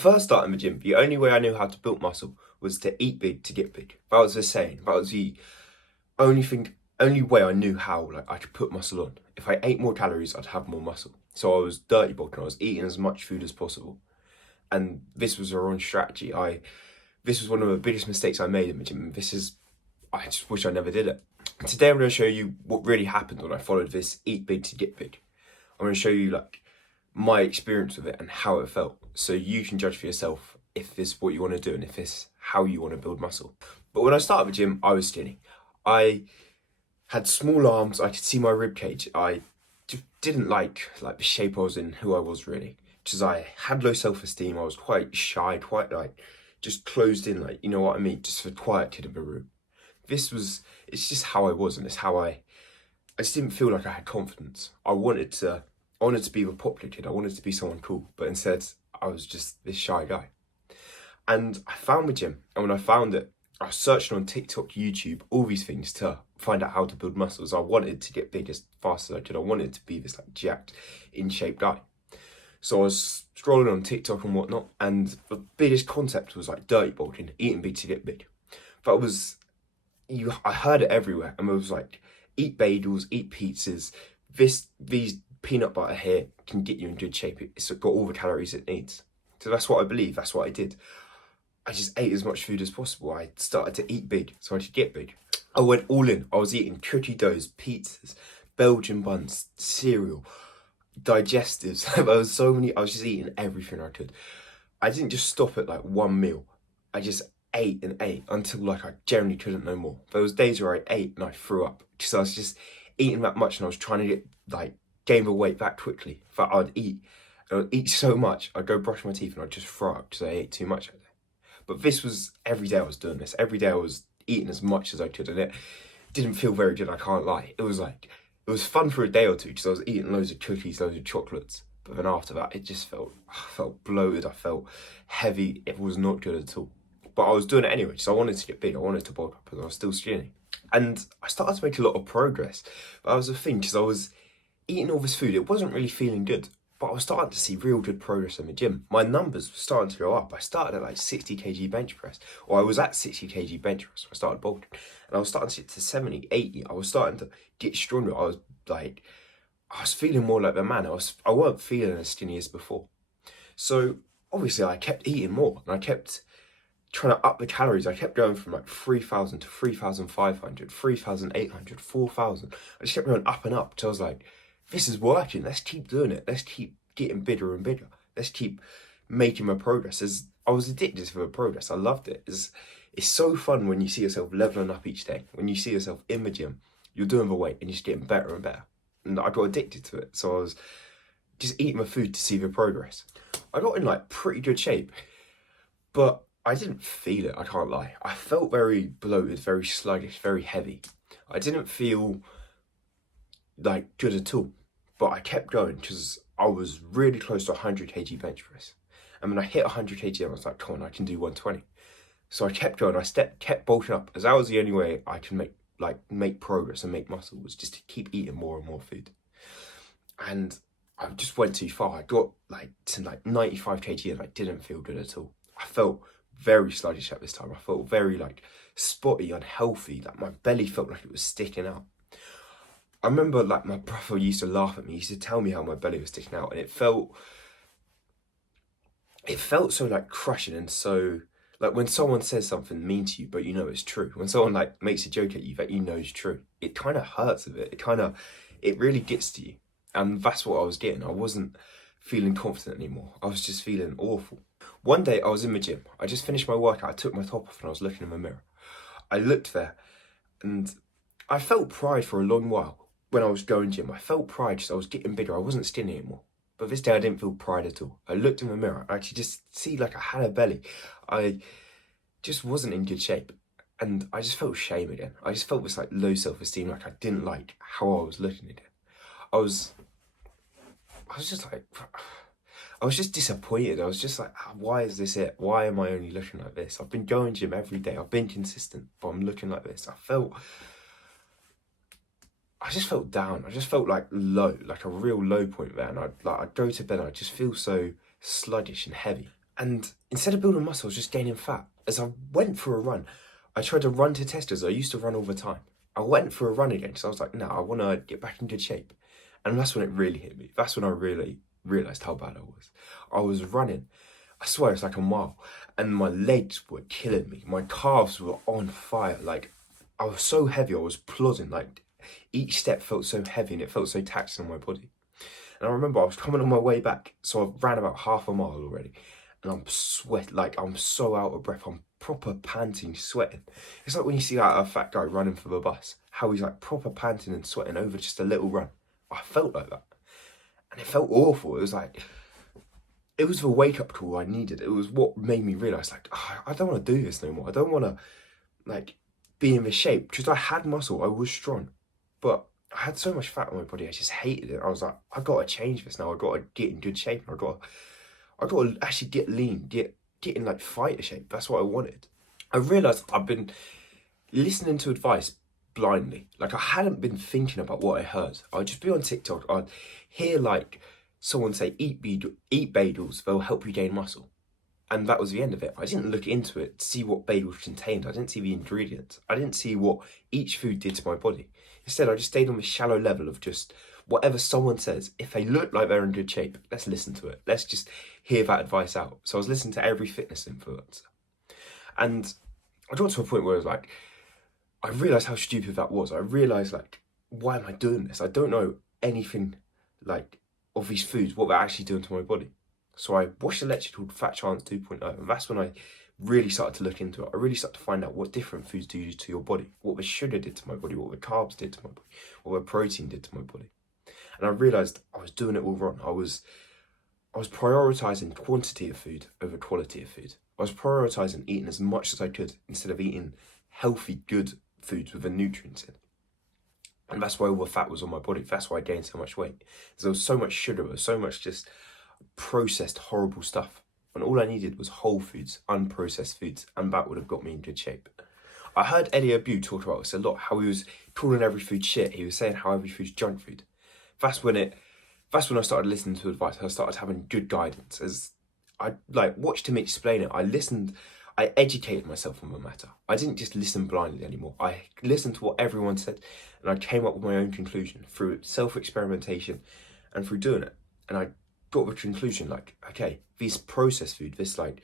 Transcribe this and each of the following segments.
First starting the gym, the only way I knew how to build muscle was to eat big to get big. That was the saying. That was the only way I knew how I could put muscle on. If I ate more calories, I'd have more muscle. So I was dirty bulking. I was eating as much food as possible, and this was a wrong strategy. This was one of the biggest mistakes I made in the gym. I just wish I never did it. Today I'm going to show you what really happened when I followed this eat big to get big. I'm going to show you my experience with it and how it felt, so you can judge for yourself if this is what you want to do and if this how you want to build muscle. But when I started the gym, I was skinny. I had small arms. I could see my rib cage. I just didn't like the shape I was in, who I was really. Because I had low self-esteem. I was quite shy, quite just closed in, you know what I mean, just a quiet kid in the room. It's just how I was, and it's how I just didn't feel like I had confidence. I wanted to be the popular kid. I wanted to be someone cool, but instead I was just this shy guy. And I found the gym, and when I found it, I was searching on TikTok, YouTube, all these things to find out how to build muscles. I wanted to get big as fast as I could. I wanted to be this jacked, in shape guy. So I was scrolling on TikTok and whatnot, and the biggest concept was dirty bulking, eating big to get big. I heard it everywhere, and it was eat bagels, eat pizzas. These peanut butter here can get you in good shape. It's got all the calories it needs. So that's what I believe. That's what I did. I just ate as much food as possible. I started to eat big so I could get big. I went all in. I was eating cookie doughs, pizzas, Belgian buns, cereal, digestives. I was just eating everything I could. I didn't just stop at one meal. I just ate and ate until I generally couldn't no more. There was days where I ate and I threw up because I was just eating that much, and I was trying to get gain the weight back quickly. But I'd eat so much, I'd go brush my teeth and I'd just throw up because I ate too much that day. But this was every day I was doing this. Every day I was eating as much as I could, and it didn't feel very good, I can't lie. It was fun for a day or two because I was eating loads of cookies, loads of chocolates. But then after that, it just I felt bloated, I felt heavy. It was not good at all. But I was doing it anyway, so I wanted to get big, I wanted to bulk up, and I was still skinny. And I started to make a lot of progress. But that was the thing, because I was eating all this food, it wasn't really feeling good. But I was starting to see real good progress in the gym. My numbers were starting to go up. I started at 60 kg bench press, or I was at 60 kg bench press when I started bulking. And I was starting to get to 70, 80. I was starting to get stronger. I was feeling more like the man. I weren't feeling as skinny as before. So obviously I kept eating more, and I kept trying to up the calories. I kept going from 3,000 to 3,500, 3,800, 4,000. I just kept going up and up. So I was like, this is working. Let's keep doing it. Let's keep getting bigger and bigger. Let's keep making my progress. I was addicted to the progress. I loved it. It's so fun when you see yourself leveling up each day. When you see yourself in the gym, you're doing the weight and you're just getting better and better. And I got addicted to it. So I was just eating my food to see the progress. I got in pretty good shape, but I didn't feel it, I can't lie. I felt very bloated, very sluggish, very heavy. I didn't feel good at all. But I kept going because I was really close to 100 kg bench press. And when I hit 100 kg, I was like, come on, I can do 120. So I kept going. Kept bulking up, as that was the only way I can make progress and make muscle, was just to keep eating more and more food. And I just went too far. I got to 95 kg and I didn't feel good at all. I felt very sluggish at this time. I felt very spotty, unhealthy. My belly felt like it was sticking out. I remember my brother used to laugh at me. He used to tell me how my belly was sticking out, and it felt so crushing, and so when someone says something mean to you, but you know it's true. When someone makes a joke at you that you know is true, it kind of hurts a bit. It really gets to you, and that's what I was getting. I wasn't feeling confident anymore. I was just feeling awful. One day I was in the gym. I just finished my workout. I took my top off and I was looking in the mirror. I looked there, and I felt pride for a long while. When I was going gym, I felt pride because I was getting bigger. I wasn't skinny anymore. But this day I didn't feel pride at all. I looked in the mirror. I could just see I had a belly. I just wasn't in good shape. And I just felt shame again. I just felt this low self-esteem. I didn't like how I was looking again. I was just disappointed. I was just why is this it? Why am I only looking like this? I've been going gym every day. I've been consistent, but I'm looking like this. I just felt down. I just felt low, a real low point there. And I'd go to bed and I'd just feel so sluggish and heavy. And instead of building muscle, I was just gaining fat. As I went for a run, I tried to run to testers. I used to run all the time. I went for a run again because I was like, no, I want to get back in good shape. And that's when it really hit me. That's when I really realised how bad I was. I was running, I swear it's like a mile, and my legs were killing me. My calves were on fire. Like, I was so heavy, I was plodding. Like, each step felt so heavy and it felt so taxing on my body. And I remember I was coming on my way back, so I ran about half a mile already. And I'm like I'm so out of breath. I'm proper panting, sweating. It's like when you see like a fat guy running for the bus, how he's like proper panting and sweating over just a little run. I felt like that. And it felt awful. It was the wake-up call I needed. It was what made me realise, like, I don't want to do this no more. I don't want to, like, be in this shape. Because I had muscle, I was strong. But I had so much fat on my body, I just hated it. I was like, I got to change this now. I got to get in good shape. I got to actually get lean, get in, like, fighter shape. That's what I wanted. I realised I've been listening to advice blindly. Like, I hadn't been thinking about what I heard. I'd just be on TikTok, I'd hear, like, someone say, eat bagels, they'll help you gain muscle. And that was the end of it. I didn't look into it to see what bagels contained. I didn't see the ingredients. I didn't see what each food did to my body. Instead, I just stayed on the shallow level of just whatever someone says. If they look like they're in good shape, let's listen to it. Let's just hear that advice out. So I was listening to every fitness influencer. And I got to a point where I was like, I realised how stupid that was. I realised, like, why am I doing this? I don't know anything, like, of these foods, what they're actually doing to my body. So I watched a lecture called Fat Chance 2.0, and that's when I really started to look into it. I really started to find out what different foods do to your body, what the sugar did to my body, what the carbs did to my body, what the protein did to my body. And I realised I was doing it all wrong. I was prioritising quantity of food over quality of food. I was prioritising eating as much as I could instead of eating healthy, good foods with the nutrients in. And that's why all the fat was on my body. That's why I gained so much weight. Because there was so much sugar, there was so much just processed, horrible stuff. And all I needed was whole foods, unprocessed foods, and that would have got me in good shape. I heard Eddie Abu talk about this a lot, how he was calling every food shit. He was saying how every food's junk food. That's when I started listening to advice. I started having good guidance. As I watched him explain it, I listened. I educated myself on the matter. I didn't just listen blindly anymore. I listened to what everyone said, and I came up with my own conclusion through self-experimentation and through doing it. And I got the conclusion, like, okay, these processed food, this like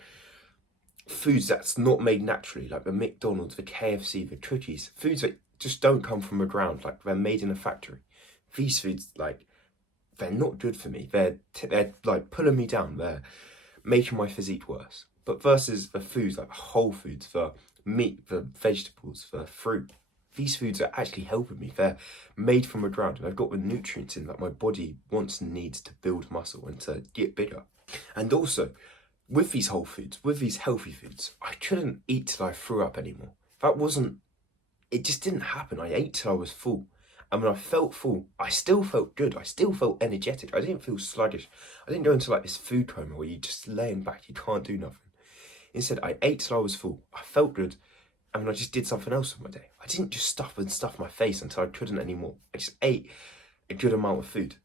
foods that's not made naturally, like the McDonald's, the KFC, the cookies, foods that just don't come from the ground, like they're made in a factory. These foods, like, they're not good for me. They're like pulling me down. They're making my physique worse. But versus the foods like whole foods, the meat, the vegetables, the fruit, these foods are actually helping me. They're made from the ground and I've got the nutrients in that my body wants and needs to build muscle and to get bigger. And also, with these whole foods, with these healthy foods, I couldn't eat till I threw up anymore. It just didn't happen. I ate till I was full. And when I felt full, I still felt good. I still felt energetic. I didn't feel sluggish. I didn't go into like this food coma where you're just laying back, you can't do nothing. Instead, I ate till I was full. I felt good. And then I just did something else with my day. I didn't just stuff my face until I couldn't anymore. I just ate a good amount of food.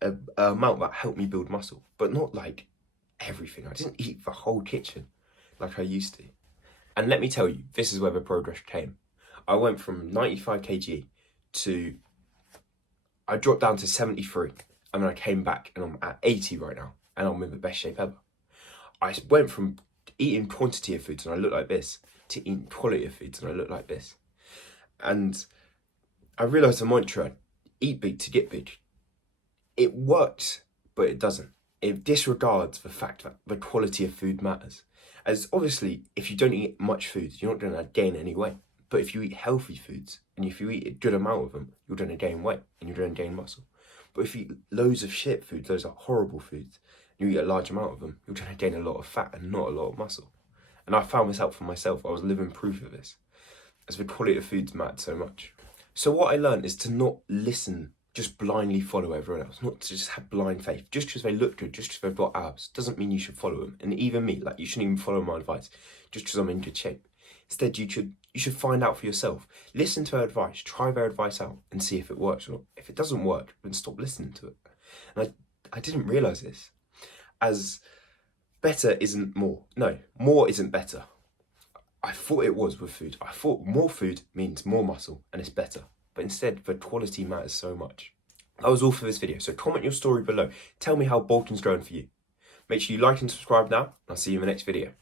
An amount that helped me build muscle. But not like everything. I didn't eat the whole kitchen like I used to. And let me tell you, this is where the progress came. I went from 95 kg to, I dropped down to 73. And then I came back and I'm at 80 right now. And I'm in the best shape ever. I went from eating quantity of foods and I look like this to eating quality of foods and I look like this. And I realised the mantra, eat big to get big. It works, but it doesn't. It disregards the fact that the quality of food matters. As obviously, if you don't eat much food, you're not going to gain any weight. But if you eat healthy foods, and if you eat a good amount of them, you're going to gain weight and you're going to gain muscle. But if you eat loads of shit food, those are horrible foods, you eat a large amount of them, you're going to gain a lot of fat and not a lot of muscle. And I found this out for myself. I was living proof of this, as the quality of foods mattered so much. So what I learned is to not listen, just blindly follow everyone else, not to just have blind faith. Just because they look good, just because they've got abs, doesn't mean you should follow them. And even me, like, you shouldn't even follow my advice just because I'm in good shape. Instead, you should find out for yourself. Listen to their advice, try their advice out and see if it works or not. If it doesn't work, then stop listening to it. And I didn't realise this. As better isn't more. No, more isn't better. I thought it was with food. I thought more food means more muscle and it's better. But instead, the quality matters so much. That was all for this video. So comment your story below. Tell me how Bolton's going for you. Make sure you like and subscribe now, and I'll see you in the next video.